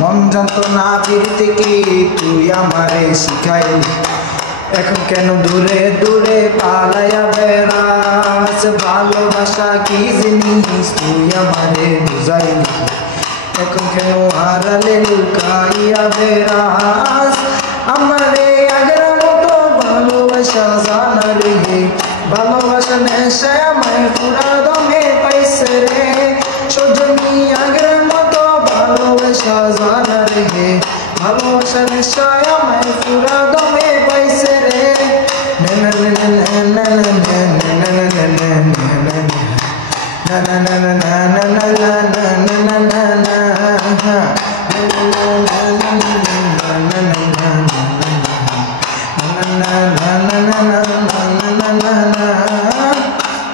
মন জানতো না ফিরতে কি তুই আমারে শিখাইলি, এখন কেন দূরে দূরে পালাইয়া বেড়াস। ভালোবাসা কি জিনিস তুই আমারে বুঝাইলি, এখন কেন হারালে লুকাইয়া বেড়াস। আমারে আগের মতো ভালোবাসা জানা রে, ভালোবাসা নেশায় আমায় পুরা দমে পাইছে রে। সজনী আগের মতো ভালোবাসা জানা রে, ভালোবাসা নেশায় আমায় পুরা দমে পাইছে রে।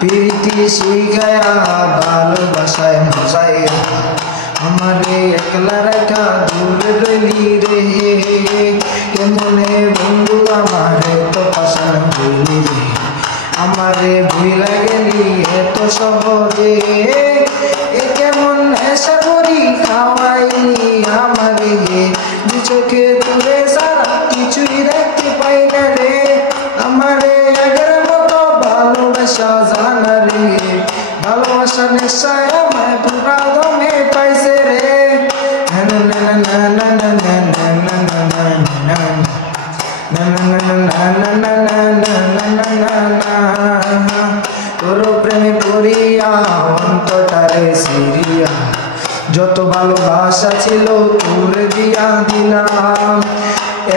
প্রীতি শিখায়া ভালোবাসায় মজাইয়া আমারে একলা রাখা দূরে রইলি রে। কেমনে বন্ধু আমারে তো পাশান ভুলি রে, আমারে ভুলা গেলি এত সহজে। এ কেমন নেশা করি খাওয়াইলি আমারে, দু চোখে তোরে সারা কিছুই দেখতে পাই না রে। আমারে আগের মতো ভালোবাসা জানা রে, ভালোবাসা নেশায় আমায় পুরা দমে পাইছে রে। তোর প্রেমে পড়িয়া অন্তরটারে সিরিয়া, যত ভালোবাসা ছিল তোর দিয়া দিলাম।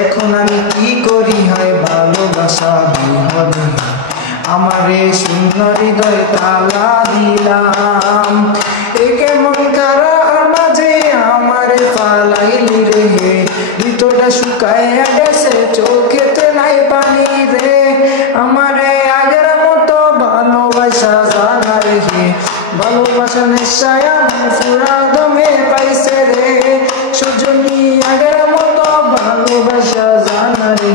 এখন আমি কি করি হয় ভালোবাসা বিহনে, আমারে শূন্য হৃদয় তালা দিলাম। এ কেমন কারার মাঝে আমারে পালাইলি রে, ভিতরটা শুকাইয়া গেছে চোখেতে নাই পানি রে। আমারে আগের মতো ভালোবাসা জানা রে, ভালোবাসা নেশায় আমার পুরা দমে পাইছে রে। সজনী আগের মতো ভালোবাসা জানা রে,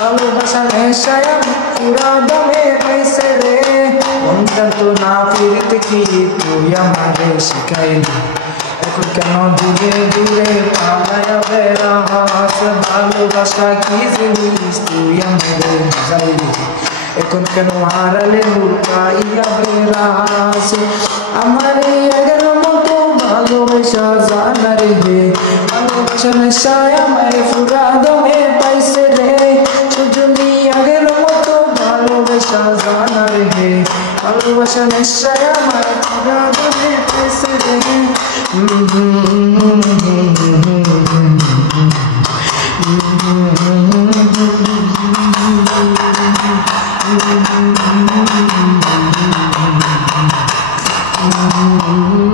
ভালোবাসা নেশায় আমার পুরা দমে পাইছে রে। মন জানতো না ফিরতে কি তুই আমারে শিখাইলি, এখন কেন দূরে দূরে পালাইয়া বেড়াস। ভালোবাসা কি জিনিস তুই আমারে বুঝাইলি, এখন কেন হারালে লুকাইয়া বেড়াস। আমারে আগের মতো ভালোবাসা জানা রে, ভালোবাসা নেশায় আমায় পুরা দমে পাইছে রে। সজনী আগের মতো ভালোবাসা জানা রে, ভালোবাসা নেশায় আমায় পুরা দমে পাইছে রে। Mm-hmm.